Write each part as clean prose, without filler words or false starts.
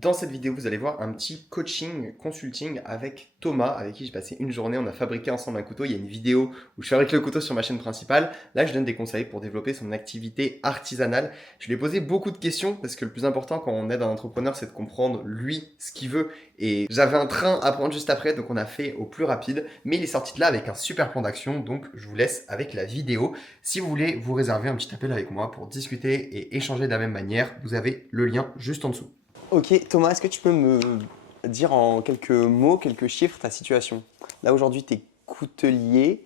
Dans cette vidéo, vous allez voir un petit coaching, consulting avec Thomas, avec qui j'ai passé une journée. On a fabriqué ensemble un couteau. Il y a une vidéo où je fabrique le couteau sur ma chaîne principale. Là, je donne des conseils pour développer son activité artisanale. Je lui ai posé beaucoup de questions parce que le plus important quand on aide un entrepreneur, c'est de comprendre lui ce qu'il veut. Et j'avais un train à prendre juste après, donc on a fait au plus rapide. Mais il est sorti de là avec un super plan d'action. Donc, je vous laisse avec la vidéo. Si vous voulez vous réserver un petit appel avec moi pour discuter et échanger de la même manière, vous avez le lien juste en dessous. Ok, Thomas, est-ce que tu peux me dire en quelques mots, quelques chiffres ta situation? Là aujourd'hui, tu es coutelier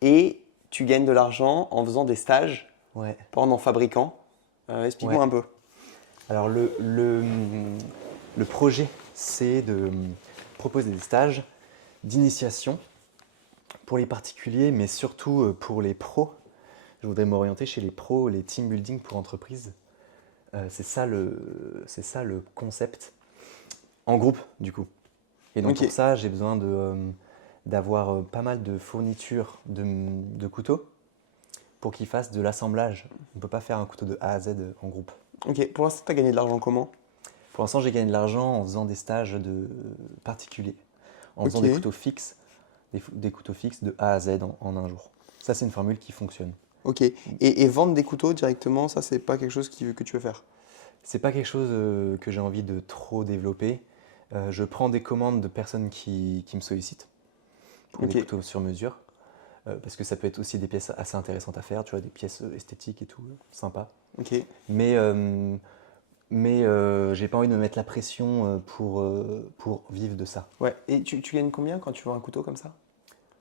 et tu gagnes de l'argent en faisant des stages, Ouais, pas en fabriquant. ouais. Explique-moi un peu. Alors le projet, c'est de proposer des stages d'initiation pour les particuliers, mais surtout pour les pros. Je voudrais m'orienter chez les pros, les team building pour entreprises. C'est ça le concept. En groupe, du coup. Et donc Ok, pour ça, j'ai besoin d'avoir pas mal de fournitures de couteaux pour qu'ils fassent de l'assemblage. On ne peut pas faire un couteau de A à Z en groupe. ok. Pour l'instant, tu as gagné de l'argent comment? Pour l'instant, j'ai gagné de l'argent en faisant des stages de particuliers, en faisant Ok, des couteaux fixes, des couteaux fixes de A à Z en un jour. Ça, c'est une formule qui fonctionne. ok. Et vendre des couteaux directement, ça, c'est pas quelque chose que tu veux faire? C'est pas quelque chose que j'ai envie de trop développer. Je prends des commandes de personnes qui me sollicitent pour des Ok, couteaux sur mesure, parce que ça peut être aussi des pièces assez intéressantes à faire, tu vois, des pièces esthétiques et tout, sympa. ok. Mais, euh, mais j'ai pas envie de me mettre la pression pour vivre de ça. Ouais. Et tu gagnes combien quand tu vends un couteau comme ça?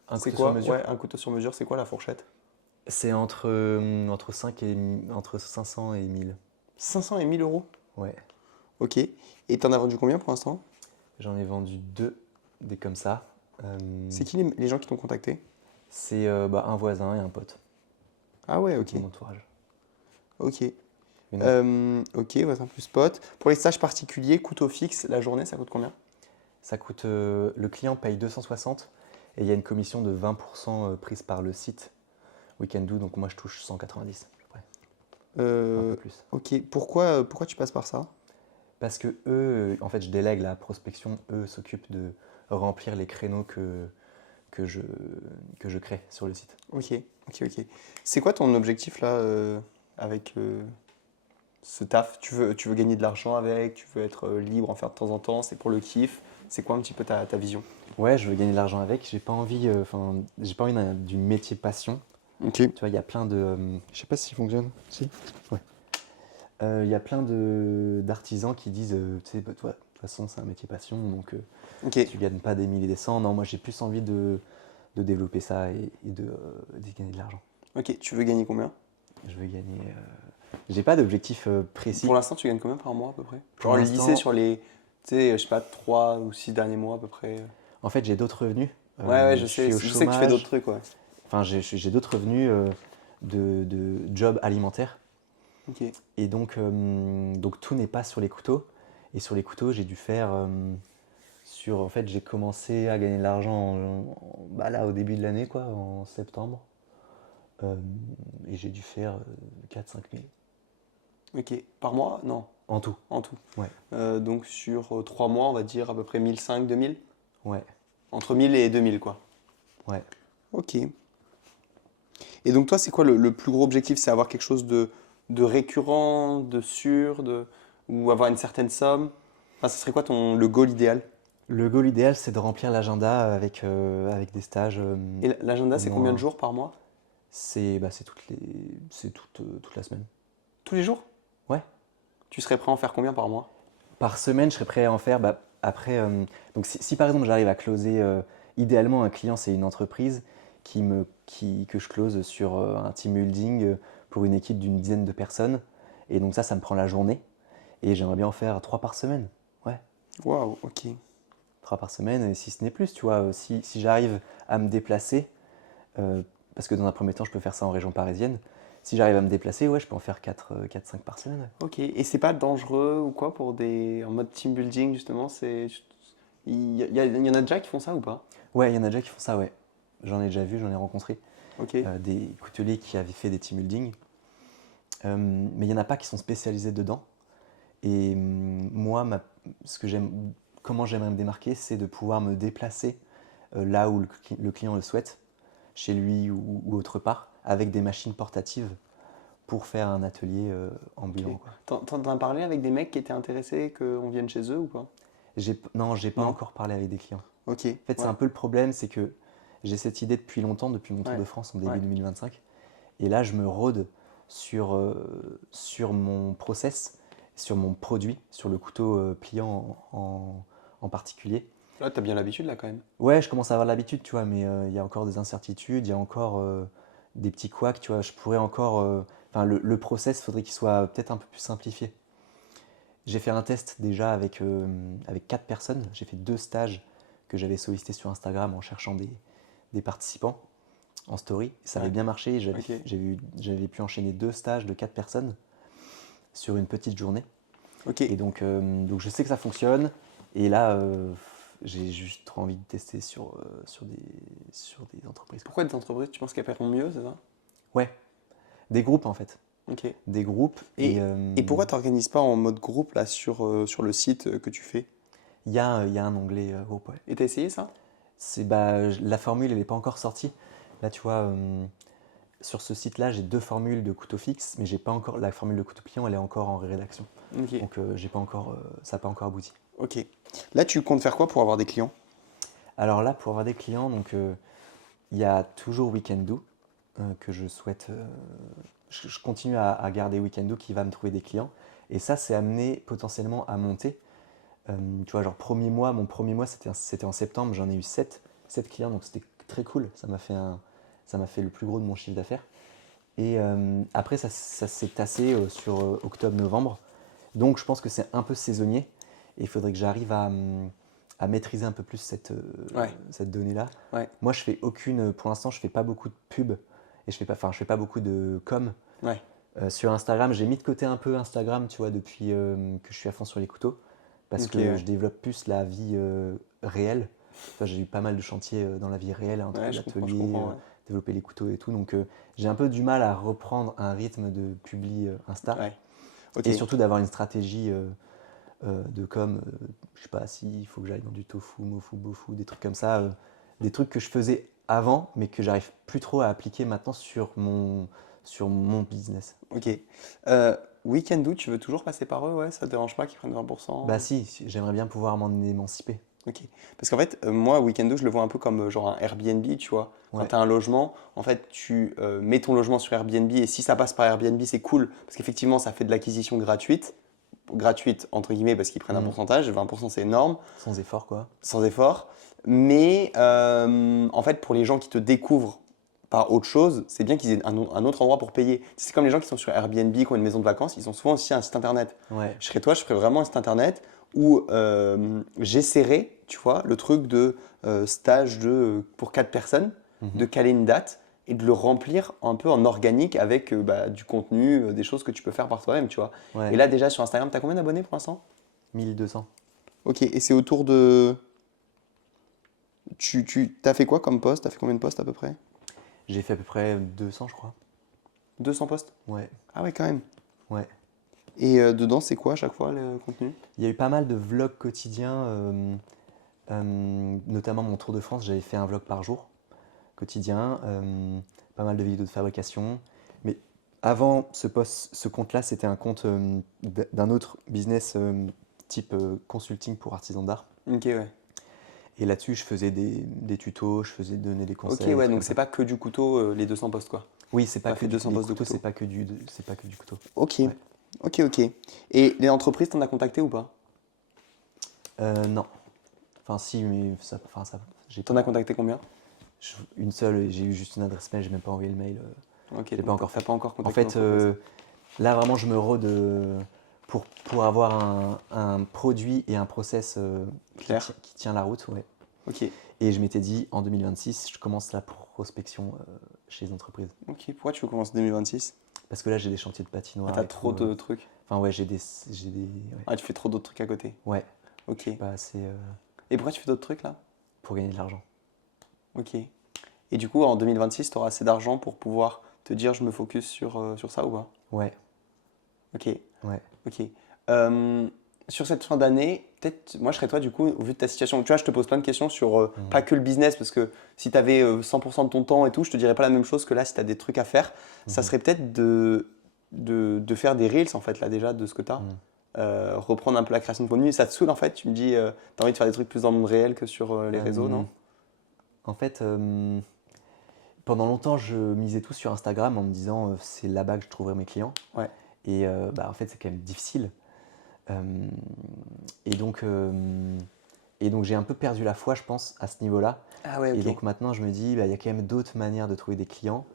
Un C'est couteau sur quoi? mesure, Ouais, un couteau sur mesure, c'est quoi la fourchette? c'est entre 500 et 1000. 500 et 1000 euros? Ouais, Ok. Et t'en as vendu combien pour l'instant? j'en ai vendu deux, des comme ça. C'est qui les gens qui t'ont contacté? C'est un voisin et un pote Ah ouais, ok. de mon entourage. Ok. Une- Ok, voisin plus pote. Pour les stages particuliers, couteau fixe, la journée, ça coûte combien? Ça coûte, le client paye 260 et il y a une commission de 20% prise par le site Weekendoo, donc moi je touche 190 à peu près, un peu Euh, plus. ok, pourquoi tu passes par ça? Parce que eux, en fait, je délègue la prospection, eux s'occupent de remplir les créneaux que je, que je crée sur le site. Ok, ok. C'est quoi ton objectif là avec ce taf? Tu veux gagner de l'argent avec, tu veux être libre, en faire de temps en temps, c'est pour le kiff. C'est quoi un petit peu ta vision? Ouais, je veux gagner de l'argent avec. J'ai pas envie du métier passion. Ok. Tu vois, il y a plein Je sais pas s'il fonctionne. Si. ouais. Il y a plein d'artisans qui disent, tu sais, bah, toi, de toute façon, c'est un métier passion, donc Ok, tu gagnes pas des milliers et des cents. Non, moi, j'ai plus envie de développer ça et de gagner de l'argent. ok. Tu veux gagner combien? Je veux gagner. J'ai pas d'objectif Pour précis. l'instant, tu gagnes combien par mois à peu près? Pour Genre lycée l'instant, sur les, tu sais, je sais pas, 3 ou 6 derniers mois à peu près. en fait, j'ai d'autres revenus. Ouais, je Je sais. suis au Je sais que tu fais d'autres chômage. trucs, ouais. Enfin, j'ai d'autres revenus de job alimentaire. Ok. Et donc tout n'est pas sur les couteaux. Et sur les couteaux, j'ai dû faire en fait, j'ai commencé à gagner de l'argent là, au début de l'année, quoi, en septembre. Euh, et j'ai dû faire 4-5 000 Ok. Par mois? Non, en tout. en tout. Ouais, Donc sur 3 mois, on va dire à peu près 1500, 2000. ouais, Entre 1000 et 2000, quoi. ouais. Ok. Et donc toi, c'est quoi le plus gros objectif? C'est avoir quelque chose de récurrent, de sûr, ou avoir une certaine somme? Enfin, ce serait quoi le goal idéal? Le goal idéal, c'est de remplir l'agenda avec des stages Et l'agenda, au c'est combien de moins. jours par mois? C'est toute la semaine. Tous les jours? Ouais. Tu serais prêt à en faire combien par mois? Par semaine, je serais prêt à en faire. Bah, après, donc si par exemple j'arrive à closer, idéalement un client, c'est une entreprise que je close sur un team building pour une équipe d'une dizaine de personnes. Et donc ça me prend la journée. Et j'aimerais bien en faire 3 par semaine. Ouais, Waouh, ok. 3 par semaine, et si ce n'est plus, tu vois, si j'arrive à me déplacer, euh, parce que dans un premier temps, je peux faire ça en région parisienne. Si j'arrive à me déplacer, ouais, je peux en faire 4-5 par semaine. Ouais. Ok. Et c'est pas dangereux ou quoi en mode team building justement, il y en a déjà qui font ça ou pas? Ouais, il y en a déjà qui font ça, ouais. J'en ai déjà vu, j'en ai rencontré Ok. des couteliers qui avaient fait des team building. Mais il n'y en a pas qui sont spécialisés dedans. Et moi, ce que comment j'aimerais me démarquer, c'est de pouvoir me déplacer là où le client le souhaite, chez lui ou autre part, avec des machines portatives pour faire un atelier ambulant, Ok. quoi. T'en as parlé avec des mecs qui étaient intéressés qu'on vienne chez eux ou pas? Non, j'ai pas Non? encore parlé avec des clients. Ok, En fait, c'est ouais, un peu le problème, c'est que j'ai cette idée depuis longtemps, depuis mon Tour ouais, de France en début ouais. 2025. Et là, je me rôde sur mon process, sur mon produit, sur le couteau pliant en particulier. Là, t'as bien l'habitude là quand même. Ouais, je commence à avoir l'habitude, tu vois, mais il y a encore des incertitudes, il y a encore des petits couacs, tu vois. Je pourrais encore. Enfin, le process, faudrait qu'il soit peut-être un peu plus simplifié. J'ai fait un test déjà avec 4 personnes. J'ai fait 2 stages que j'avais sollicités sur Instagram en cherchant des participants en story. Ça avait Ouais, bien marché. ok. J'avais pu enchaîner 2 stages de 4 personnes sur une petite journée. Ok. Et donc je sais que ça fonctionne. Et là, j'ai juste trop envie de tester sur des entreprises, quoi. Pourquoi des entreprises, tu penses qu'elles paieront mieux, c'est ça? Ouais, des groupes en fait. Ok. Des groupes. Et pourquoi t'organises pas en mode groupe là sur le site que tu fais? Il y a un onglet groupe, ouais. Et t'as essayé ça? La formule, elle n'est pas encore sortie. Là, tu vois, sur ce site-là, j'ai 2 formules de couteau fixe, mais j'ai pas encore la formule de couteau pliant, elle est encore en rédaction. Ok. Donc, j'ai pas encore, ça n'a pas encore abouti. Ok. Là, tu comptes faire quoi pour avoir des clients? Alors là, pour avoir des clients, donc il y a toujours Weekendoo que je souhaite. Je continue à garder Weekendoo qui va me trouver des clients. Et ça, c'est amené potentiellement à monter. Tu vois, genre mon premier mois, c'était en septembre, j'en ai eu 7 clients, donc c'était très cool. Ça m'a fait le plus gros de mon chiffre d'affaires. Et après, ça s'est tassé sur octobre-novembre. Donc, je pense que c'est un peu saisonnier. Et il faudrait que j'arrive à maîtriser un peu plus Ouais. cette donnée-là. Ouais. Moi, pour l'instant, je fais pas beaucoup de pub et je fais pas beaucoup de com. Ouais. Sur Instagram, j'ai mis de côté un peu Instagram, tu vois, depuis que je suis à fond sur les couteaux, parce Ok, que ouais. je développe plus la vie réelle. Tu vois, j'ai eu pas mal de chantiers dans la vie réelle, entre Ouais, je comprends, l'atelier, ouais. développer les couteaux et tout. Donc, j'ai un peu du mal à reprendre un rythme de publi Insta, Ouais. Ok. et surtout d'avoir une stratégie de com. Je sais pas s'il faut que j'aille dans du tofu, mofu, bofu, des trucs comme ça, des trucs que je faisais avant, mais que j'arrive plus trop à appliquer maintenant sur mon business. Ok. Euh, Weekendoo, tu veux toujours passer par eux, ouais? Ça te dérange pas qu'ils prennent 20%? Bah si, j'aimerais bien pouvoir m'en émanciper. Ok. Parce qu'en fait, moi, Weekendoo, je le vois un peu comme genre un Airbnb, tu vois. Quand Ouais, tu as un logement, en fait, tu mets ton logement sur Airbnb et si ça passe par Airbnb, c'est cool parce qu'effectivement, ça fait de l'acquisition gratuite. Gratuite, entre guillemets, parce qu'ils prennent un Mm. pourcentage. 20%, c'est énorme, Sans effort, quoi. sans effort. Mais en fait, pour les gens qui te découvrent par autre chose, c'est bien qu'ils aient un autre endroit pour payer. C'est comme les gens qui sont sur Airbnb, qui ont une maison de vacances, ils ont souvent aussi un site internet. Ouais, Je serais toi, je ferais vraiment un site internet où j'essaierais, tu vois, le truc de stage pour 4 personnes, de mhm, caler une date et de le remplir un peu en organique avec du contenu, des choses que tu peux faire par toi-même, tu vois. Et ouais, là, déjà sur Instagram, tu as combien d'abonnés pour l'instant? 1200. Ok, et c'est autour de. Tu t'as fait quoi comme post? T'as fait combien de posts à peu près? J'ai fait à peu près 200, je crois. 200 posts? Ouais, Ah ouais, quand même. ouais. Et dedans, c'est quoi à chaque fois le contenu? Il y a eu pas mal de vlogs quotidiens, notamment mon Tour de France, j'avais fait un vlog par jour, quotidien, pas mal de vidéos de fabrication. Mais avant ce compte-là, c'était un compte d'un autre business type consulting pour artisans d'art. Ok, ouais. Et là-dessus, je faisais des tutos, je faisais donner des Ok, conseils, des ouais, trucs donc comme c'est ça. pas que du couteau, les 200 posts, quoi. Oui, c'est pas T'as que fait 200 les postes de couteaux, couteau. c'est pas que du couteau. Ok, Ouais. ok, ok. Et les entreprises, t'en as contacté ou pas? Non. Enfin, si, mais ça, j'ai T'en pas. as contacté combien? Une seule, j'ai eu juste une adresse mail, j'ai même pas envoyé le mail. Ok, J'ai pas donc encore t'as fait. pas encore En contacté fait, l'entreprise. là vraiment, je me rôde pour avoir un produit et un process Clair. qui tient la route, ouais. Ok, Et je m'étais dit, en 2026, je commence la prospection chez les entreprises. ok. Pourquoi tu veux commencer 2026? Parce que là, j'ai des chantiers de Ah, patinoire t'as et trop tout. de trucs. Enfin, ouais, j'ai des. Ouais, Ah, tu fais trop d'autres trucs à côté. ouais, je Ok. suis pas assez Et pourquoi tu fais d'autres trucs là? pour gagner de l'argent. Ok. Et du coup, en 2026, tu auras assez d'argent pour pouvoir te dire je me focus sur ça ou pas? Ouais, Ok, ouais. ok. Euh, sur cette fin d'année, peut-être, moi je serais toi du coup, au vu de ta situation, tu vois, je te pose plein de questions sur pas que le business, parce que si tu avais 100% de ton temps et tout, je te dirais pas la même chose que là si tu as des trucs à faire. Ça Mhm. serait peut-être de faire des reels en fait, là déjà, de ce que tu as. Mhm. Reprendre un peu la création de contenu. Ça te saoule en fait, tu me dis, tu as envie de faire des trucs plus dans le monde réel que sur les réseaux, Euh, non? En fait, pendant longtemps, je misais tout sur Instagram en me disant c'est là-bas que je trouverai mes clients. Ouais. Et bah, en fait, c'est quand même difficile. Euh, et donc, euh, et donc j'ai un peu perdu la foi, je pense, à ce niveau-là. Ah ouais, Et ok. donc maintenant, je me dis, bah, il y a quand même d'autres manières de trouver des clients,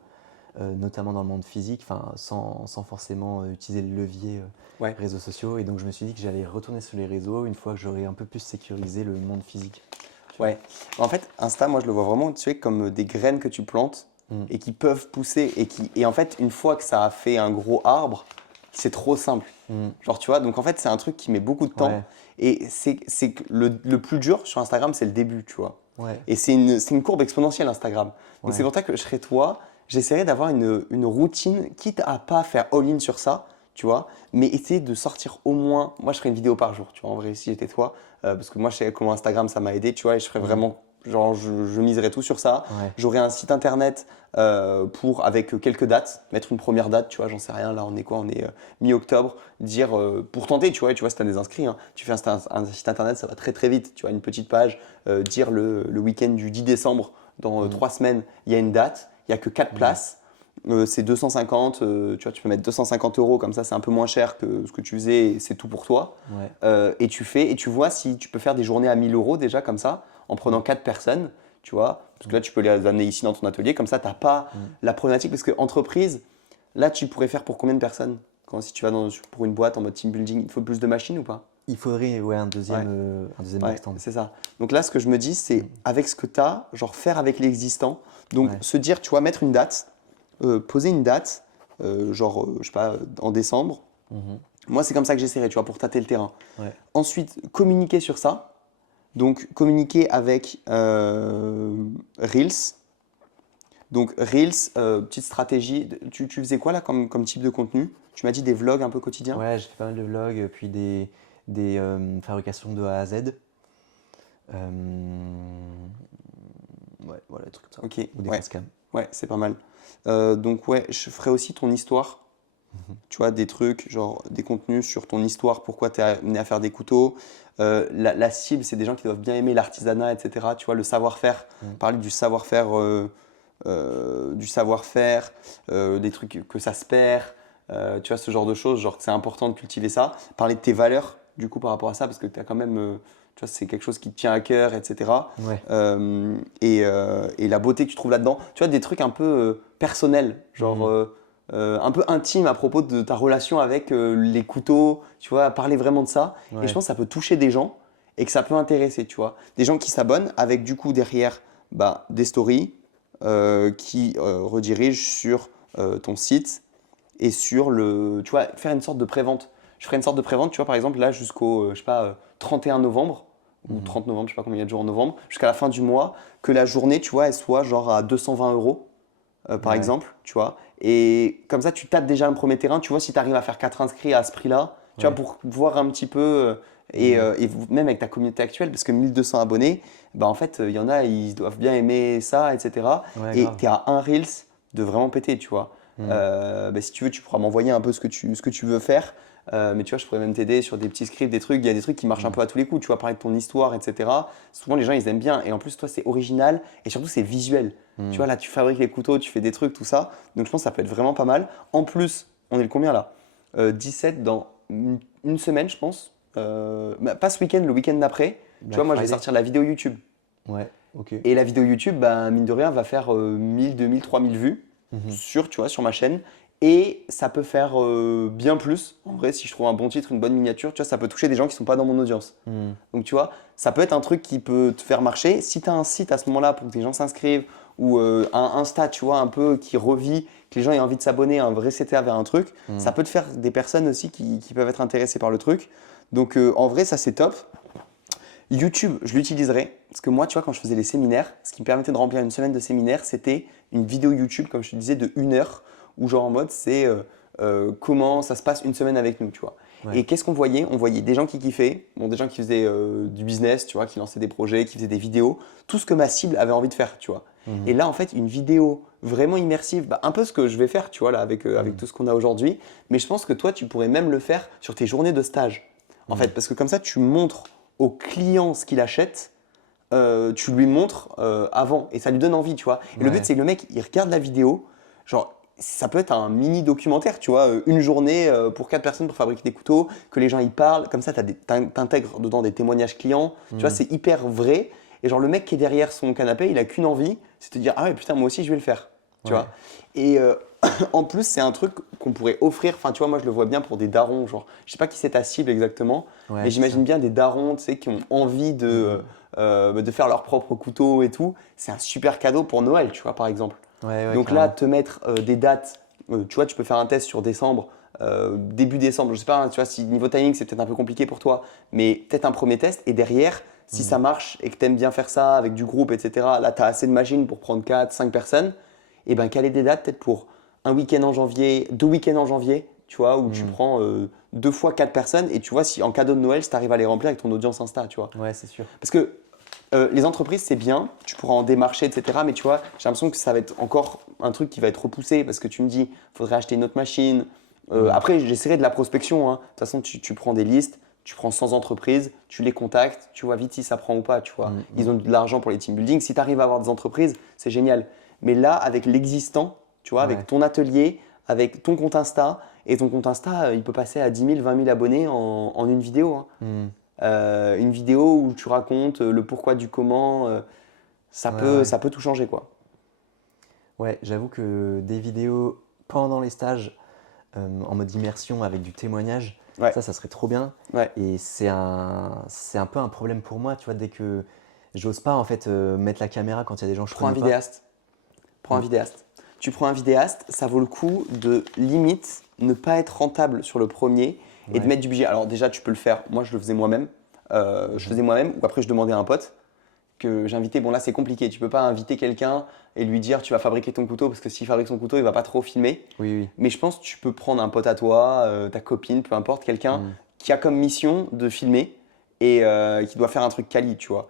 notamment dans le monde physique, sans forcément utiliser le levier Ouais. réseaux sociaux. Et donc je me suis dit que j'allais retourner sur les réseaux une fois que j'aurais un peu plus sécurisé le monde physique. Tu vois. Ouais. En fait, Insta, moi, je le vois vraiment, tu sais, comme des graines que tu plantes Mm. et qui peuvent pousser et en fait, une fois que ça a fait un gros arbre, c'est trop simple. Mm. Genre, tu vois, donc en fait, c'est un truc qui met beaucoup de temps Ouais, et c'est que le plus dur sur Instagram, c'est le début, tu vois. ouais, Et c'est une courbe exponentielle, Instagram. Donc, c'est ouais. pour ça que je serais toi, j'essaierais d'avoir une routine, quitte à pas faire all-in sur ça, tu vois, mais essayer de sortir au moins. Moi, je ferais une vidéo par jour, tu vois, en vrai, si j'étais toi, parce que moi, je sais comment Instagram, ça m'a aidé, tu vois, et je ferais Mm. vraiment. Genre, je miserais tout sur ça. Ouais. J'aurais un site internet avec quelques dates, mettre une première date, tu vois, j'en sais rien, là, on est quoi? On est mi-octobre, dire pour tenter, tu vois, si tu as des inscrits, hein, tu fais un site internet, ça va très très vite, tu vois, une petite page, dire le week-end du 10 décembre, dans Mm. 3 semaines, il y a une date, il n'y a que 4 Mm. places, c'est 250, tu vois, tu peux mettre 250 euros, comme ça c'est un peu moins cher que ce que tu faisais et c'est tout pour toi. Ouais. Et tu fais, et tu vois si tu peux faire des journées à 1000 euros déjà comme ça, en prenant Mm. 4 personnes, tu vois, parce que là tu peux les amener ici dans ton atelier, comme ça tu n'as pas Mm. la problématique, parce que entreprise, là tu pourrais faire pour combien de personnes? Si tu vas pour une boîte en mode team building, il faut plus de machines ou pas? Il faudrait ouais, Ouais. un deuxième Ouais, backstand. c'est ça. Donc là, ce que je me dis, c'est Mm. avec ce que tu as, genre faire avec l'existant. Donc Ouais. se dire, tu vois, mettre une date, poser une date, je sais pas, en décembre. Mhm. Moi, c'est comme ça que j'essaierai, tu vois, pour tâter le terrain. Ouais. Ensuite, communiquer sur ça. Donc communiquer avec Reels. Donc Reels, petite stratégie. Tu faisais quoi là comme type de contenu? Tu m'as dit des vlogs un peu quotidiens? Ouais, j'ai fait pas mal de vlogs, puis des fabrications de A à Z. Ouais, voilà, des trucs comme ça. Ok, Ou des ouais. facecam. Ouais, c'est pas mal. Donc ouais, je ferai aussi ton histoire. Mhm. Tu vois, des trucs, genre des contenus sur ton histoire, pourquoi tu es amené à faire des couteaux. La cible, c'est des gens qui doivent bien aimer l'artisanat, etc. Tu vois, le savoir-faire, Mhm. parler du savoir-faire, des trucs que ça se perd, tu vois, ce genre de choses, genre que c'est important de cultiver ça. Parler de tes valeurs, du coup, par rapport à ça, parce que tu as quand même, tu vois, c'est quelque chose qui te tient à cœur, etc. Ouais. Et la beauté que tu trouves là-dedans. Tu vois, des trucs un peu personnels, genre Mhm. un peu intimes à propos de ta relation avec les couteaux, tu vois, parler vraiment de ça. Et je Ouais. pense que ça peut toucher des gens et que ça peut intéresser, tu vois. Des gens qui s'abonnent avec du coup derrière bah, des stories qui redirigent sur ton site et sur le, tu vois, faire une sorte de prévente. Je ferai une sorte de prévente, tu vois, par exemple, là jusqu'au, je sais pas, 31 novembre ou Mhm. 30 novembre, je sais pas combien il y a de jours en novembre, jusqu'à la fin du mois, que la journée, tu vois, elle soit genre à 220 euros, par Ouais. exemple, tu vois. Et comme ça, tu tapes déjà un premier terrain, tu vois, si tu arrives à faire 4 inscrits à ce prix-là, tu vois, Ouais. pour voir un petit peu, Mhm. même avec ta communauté actuelle, parce que 1200 abonnés, bah en fait, il y en a, ils doivent bien aimer ça, etc. Ouais, Et grave. tu es à un Reels de vraiment péter, tu vois. Mhm. Bah, si tu veux, tu pourras m'envoyer un peu ce que tu veux faire. Mais tu vois, je pourrais même t'aider sur des petits scripts, des trucs. Il y a des trucs qui marchent un Mhm. peu à tous les coups. Tu vois, parler de ton histoire, etc. Souvent, les gens, ils aiment bien. Et en plus, toi, c'est original et surtout, c'est visuel. Tu Mhm. vois, là, tu fabriques les couteaux, tu fais des trucs, tout ça. Donc, je pense que ça peut être vraiment pas mal. En plus, on est le combien là 17 dans une semaine, je pense. Bah, pas ce week-end, le week-end d'après. Tu vois, Black moi, je vais Friday. sortir la vidéo YouTube. Ouais, ok. Et la vidéo YouTube, bah, mine de rien, va faire 1000, 2000, 3000 vues Mhm. tu vois, sur ma chaîne. Et ça peut faire bien plus. En vrai, si je trouve un bon titre, une bonne miniature, tu vois, ça peut toucher des gens qui ne sont pas dans mon audience. Mhm. Donc, tu vois, ça peut être un truc qui peut te faire marcher. Si tu as un site à ce moment-là pour que les gens s'inscrivent ou un Insta, tu vois, un peu qui revit, que les gens aient envie de s'abonner, un vrai CTA vers un truc, ça Mhm. peut te faire des personnes aussi qui peuvent être intéressées par le truc. Donc, en vrai, ça, c'est top. YouTube, je l'utiliserai parce que moi, tu vois, quand je faisais les séminaires, ce qui me permettait de remplir une semaine de séminaire, c'était une vidéo YouTube, comme je te disais, de 1 heure, où genre en mode, c'est comment ça se passe une semaine avec nous, tu vois. Ouais. Et qu'est-ce qu'on voyait? On voyait des gens qui kiffaient, bon, des gens qui faisaient du business, tu vois, qui lançaient des projets, qui faisaient des vidéos, tout ce que ma cible avait envie de faire, tu vois. Mhm. Et là, en fait, une vidéo vraiment immersive, bah, un peu ce que je vais faire, tu vois, là, avec tout ce qu'on a aujourd'hui, mais je pense que toi, tu pourrais même le faire sur tes journées de stage. En fait, parce que comme ça, tu montres au client ce qu'il achète, tu lui montres avant et ça lui donne envie, tu vois. Et le Ouais. but, c'est que le mec, il regarde la vidéo, genre, ça peut être un mini documentaire, tu vois, une journée pour 4 personnes pour fabriquer des couteaux, que les gens y parlent, comme ça, t'intègres dedans des témoignages clients, tu vois, c'est hyper vrai. Et genre, le mec qui est derrière son canapé, il a qu'une envie, c'est de te dire, ah ouais, putain, moi aussi, je vais le faire, tu Ouais. vois. Et en plus, c'est un truc qu'on pourrait offrir, enfin, tu vois, moi, je le vois bien pour des darons, genre, je sais pas qui c'est ta cible exactement, Ouais, mais c'est j'imagine ça. bien des darons, tu sais, qui ont envie de faire leur propre couteau et tout. C'est un super cadeau pour Noël, tu vois, par exemple. Ouais, ouais, Donc là, carrément. te mettre des dates, tu vois, tu peux faire un test sur décembre, début décembre, je sais pas, hein, tu vois, si niveau timing c'est peut-être un peu compliqué pour toi, mais peut-être un premier test et derrière, si ça marche et que tu aimes bien faire ça avec du groupe, etc., là, tu as assez de machines pour prendre 4, 5 personnes, et ben caler des dates peut-être pour un week-end en janvier, 2 week-ends en janvier, tu vois, où tu prends 2 fois 4 personnes et tu vois si en cadeau de Noël, si tu arrives à les remplir avec ton audience Insta, tu vois. Ouais, c'est sûr. Parce que les entreprises, c'est bien, tu pourras en démarcher, etc. Mais tu vois, j'ai l'impression que ça va être encore un truc qui va être repoussé parce que tu me dis, il faudrait acheter une autre machine. Après, j'essaierai de la prospection, hein. De toute façon, tu prends des listes, tu prends 100 entreprises, tu les contactes, tu vois vite si ça prend ou pas, tu vois. Ils ont de l'argent pour les team building. Si tu arrives à avoir des entreprises, c'est génial. Mais là, avec l'existant, tu vois, Ouais. avec ton atelier, avec ton compte Insta, et ton compte Insta, il peut passer à 10 000, 20 000 abonnés en une vidéo, hein. Mhm. Une vidéo où tu racontes le pourquoi du comment, Ouais, ouais. ça peut tout changer, quoi. Ouais, j'avoue que des vidéos pendant les stages en mode immersion avec du témoignage, Ouais, ça serait trop bien. ouais. Et c'est un peu un problème pour moi, tu vois, dès que j'ose pas en fait mettre la caméra quand il y a des gens que je Prends un connais pas. vidéaste. Prends un Mm. vidéaste. Tu prends un vidéaste, ça vaut le coup de limite ne pas être rentable sur le premier et de Ouais. mettre du budget. Alors déjà, tu peux le faire. Moi, je le faisais moi-même. Je faisais moi-même ou après je demandais à un pote que j'invitais. Bon là, c'est compliqué. Tu peux pas inviter quelqu'un et lui dire tu vas fabriquer ton couteau parce que s'il fabrique son couteau, il va pas trop filmer. Oui, oui. Mais je pense que tu peux prendre un pote à toi, ta copine, peu importe, quelqu'un Mm. qui a comme mission de filmer et qui doit faire un truc quali, tu vois.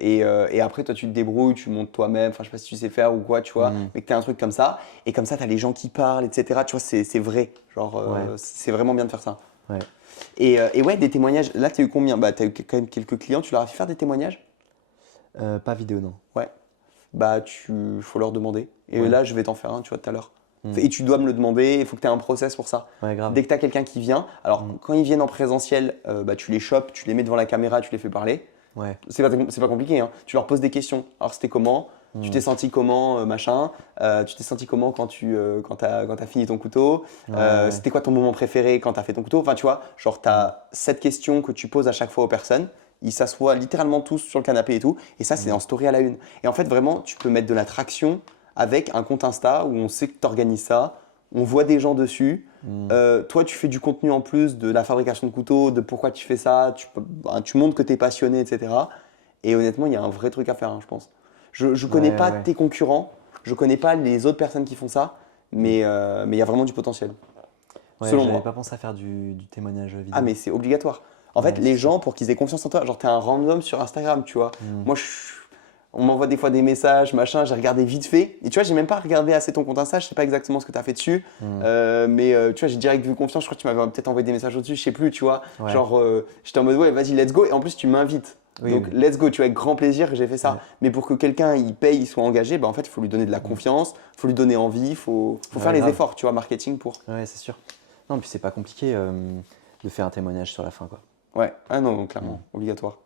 Et après, toi, tu te débrouilles, tu montes toi-même, enfin, je sais pas si tu sais faire ou quoi, tu vois, Mm. mais que tu as un truc comme ça. Et comme ça, tu as les gens qui parlent, etc. Tu vois, c'est vrai. Genre, Ouais. c'est vraiment bien de faire ça. Ouais. Et ouais, des témoignages. Là, tu as eu combien? Bah, tu as eu quand même quelques clients. Tu leur as fait faire des témoignages? Pas vidéo, non. Ouais. Bah, faut leur demander. Et Ouais. là, je vais t'en faire un, tu vois, tout à l'heure. Mm. Et tu dois me le demander, il faut que tu aies un process pour ça. Ouais, grave. Dès que tu as quelqu'un qui vient, alors Mm. quand ils viennent en présentiel, bah, tu les chopes, tu les mets devant la caméra, tu les fais parler. Ouais. C'est pas compliqué, hein. Tu leur poses des questions. Alors, c'était comment? Tu Mm. t'es senti comment, machin? Tu t'es senti comment quand t'as fini ton couteau? Ouais, ouais. C'était quoi ton moment préféré quand tu as fait ton couteau? Enfin, tu vois, genre, tu as 7 questions que tu poses à chaque fois aux personnes. Ils s'assoient littéralement tous sur le canapé et tout. Et ça, c'est en story à la une. Et en fait, vraiment, tu peux mettre de la traction avec un compte Insta où on sait que tu organises ça. On voit des gens dessus. Mm. Toi, tu fais du contenu en plus de la fabrication de couteaux, de pourquoi tu fais ça. Tu montres que tu es passionné, etc. Et honnêtement, il y a un vrai truc à faire, hein, je pense. Je ne connais Ouais, pas ouais. tes concurrents, je ne connais pas les autres personnes qui font ça, mais il y a vraiment du potentiel, Ouais, selon j'avais moi. pas pensé à faire du témoignage vidéo. Ah, mais c'est obligatoire. En fait, Ouais, les c'est sûr. gens, pour qu'ils aient confiance en toi, genre, tu es un random sur Instagram, tu vois. Mm. Moi, on m'envoie des fois des messages, machin, j'ai regardé vite fait. Et tu vois, j'ai même pas regardé assez ton compte Insta, je sais pas exactement ce que tu as fait dessus. Mm. Mais tu vois, j'ai direct vu confiance, je crois que tu m'avais peut-être envoyé des messages au-dessus, je sais plus, tu vois. Ouais. Genre, j'étais en mode, ouais, vas-y, let's go. Et en plus, tu m'invites. Oui, Donc, oui. let's go, tu vois, avec grand plaisir que j'ai fait ça. Ouais. Mais pour que quelqu'un il paye, il soit engagé, bah, en fait, il faut lui donner de la confiance, il faut lui donner envie, il faut Ouais, faire les grave. efforts, tu vois, marketing pour. Ouais, c'est sûr. Non, puis c'est pas compliqué de faire un témoignage sur la fin, quoi. Ouais, ah non, clairement, obligatoire.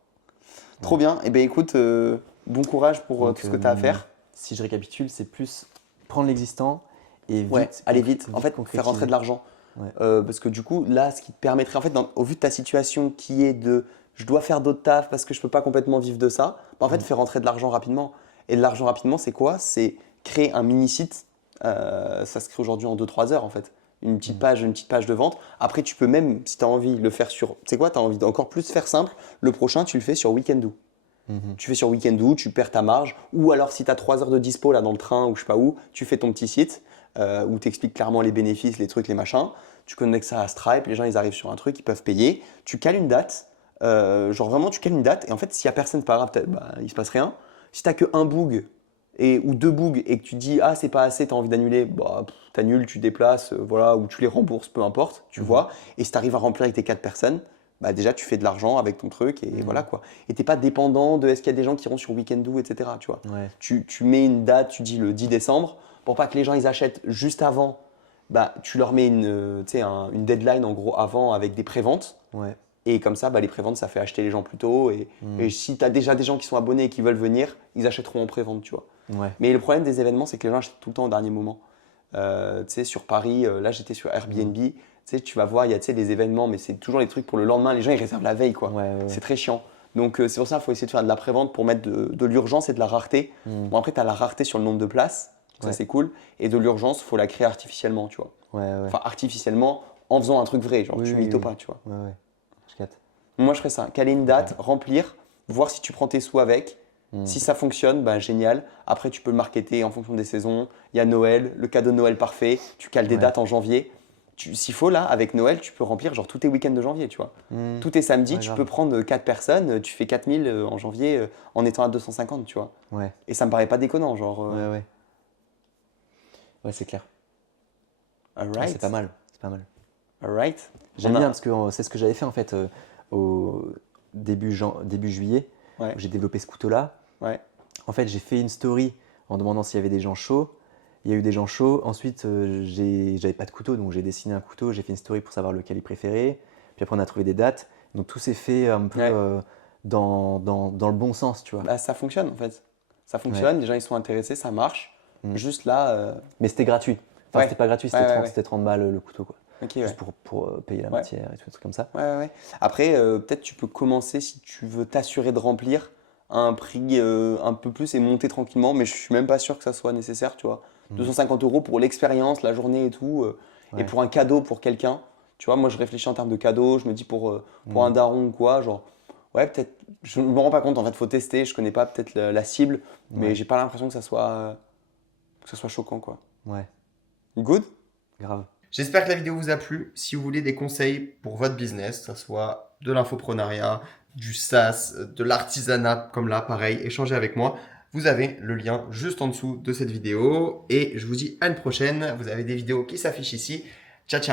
Trop bien. Et ben écoute, bon courage pour Donc, tout ce que tu as à faire. si je récapitule, c'est plus prendre l'existant et Ouais, vite, aller vite. En fait, faire concrétiser. rentrer de l'argent. Ouais. Parce que du coup, là, ce qui te permettrait, en fait, au vu de ta situation qui est de je dois faire d'autres tafs parce que je peux pas complètement vivre de ça, bah, en fait, faire rentrer de l'argent rapidement. Et de l'argent rapidement, c'est quoi? C'est créer un mini-site. Ça se crée aujourd'hui en 2-3 heures, en fait. Une petite page de vente. Après, tu peux même, si tu as envie, le faire sur. Tu sais quoi, tu as envie d'encore plus faire simple. Le prochain, tu le fais sur Weekendoo. Mhm. Tu fais sur Weekendoo, tu perds ta marge. Ou alors, si tu as 3 heures de dispo là dans le train ou je sais pas où, tu fais ton petit site où tu expliques clairement les bénéfices, les trucs, les machins. tu connectes ça à Stripe, les gens ils arrivent sur un truc, ils peuvent payer, tu cales une date, genre vraiment tu cales une date et en fait s'il y a personne, c'est pas grave, il se passe rien. Si tu n'as que un bug ou deux bugs et que tu dis ah c'est pas assez, tu as envie d'annuler, bah t'annules, tu déplaces, voilà, ou tu les rembourses, peu importe, tu vois. Et si tu arrives à remplir avec tes 4 personnes, bah déjà tu fais de l'argent avec ton truc et voilà quoi. Et t'es pas dépendant de est-ce qu'il y a des gens qui iront sur Weekendoo, etc. Tu vois. Ouais. Tu mets une date, tu dis le 10 décembre, pour pas que les gens ils achètent juste avant, bah tu leur mets une deadline en gros avant avec des préventes. Ouais. Et comme ça, bah, les préventes, ça fait acheter les gens plus tôt. Et si tu as déjà des gens qui sont abonnés et qui veulent venir, ils achèteront en prévente, tu vois. Ouais. Mais le problème des événements, c'est que les gens achètent tout le temps au dernier moment. Tu sais, sur Paris, là j'étais sur Airbnb, tu sais, tu vas voir, il y a des événements, mais c'est toujours les trucs pour le lendemain. Les gens, ils réservent la veille, quoi. Ouais. C'est très chiant. Donc c'est pour ça qu'il faut essayer de faire de la prévente pour mettre de l'urgence et de la rareté. Bon, après, tu as la rareté sur le nombre de places, ça Ouais. c'est cool. Et de l'urgence, il faut la créer artificiellement, tu vois. Ouais. Enfin, artificiellement, en faisant un truc vrai, genre tu mythos pas, tu vois. Ouais. Je capte. Moi, je ferais ça. Caler une date, remplir, voir si tu prends tes sous avec. Si ça fonctionne, ben, génial. Après, tu peux le marketer en fonction des saisons. Il y a Noël, le cadeau de Noël parfait. Tu cales des dates en janvier. S'il faut, là, avec Noël, tu peux remplir genre tous tes week-ends de janvier, tu vois. Tous tes samedis, Ouais, tu grave. peux prendre 4 personnes, tu fais 4000 en janvier en étant à 250, tu vois. Ouais. Et ça me paraît pas déconnant, genre. Ouais. Ouais, c'est clair. All Ouais, right. c'est pas mal. C'est pas mal. All right. J'aime On a- bien parce que c'est ce que j'avais fait en fait au début juillet. Ouais. Où j'ai développé ce couteau-là. Ouais. En fait, j'ai fait une story en demandant s'il y avait des gens chauds. Il y a eu des gens chauds. Ensuite, j'avais pas de couteau, donc j'ai dessiné un couteau. J'ai fait une story pour savoir lequel il préférait. Puis après, on a trouvé des dates. Donc tout s'est fait un peu Ouais. dans le bon sens, tu vois. Bah, ça fonctionne, en fait. Ça fonctionne, les gens, ils sont intéressés, ça marche. Juste là. Mais c'était gratuit. Enfin, Ouais. c'était pas gratuit, c'était Ouais, 30, ouais. c'était 30 balles le couteau, quoi. Ok, Juste ouais. pour payer la Ouais. matière et tout, des trucs comme ça. Ouais. Après, peut-être tu peux commencer si tu veux t'assurer de remplir à un prix un peu plus et monter tranquillement, mais je suis même pas sûr que ça soit nécessaire, tu vois. 250 € pour l'expérience, la journée et tout, et Ouais. pour un cadeau pour quelqu'un. Tu vois, moi je réfléchis en termes de cadeau, je me dis pour un daron ou quoi, genre, ouais, peut-être, je me rends pas compte, en fait, faut tester, je connais pas peut-être la cible, mais Ouais. j'ai pas l'impression que ça soit choquant, quoi. Ouais, Good? grave. J'espère que la vidéo vous a plu. Si vous voulez des conseils pour votre business, que ce soit de l'infoprenariat, du SaaS, de l'artisanat, comme là, pareil, échangez avec moi. Vous avez le lien juste en dessous de cette vidéo. Et je vous dis à une prochaine. Vous avez des vidéos qui s'affichent ici. Ciao, ciao.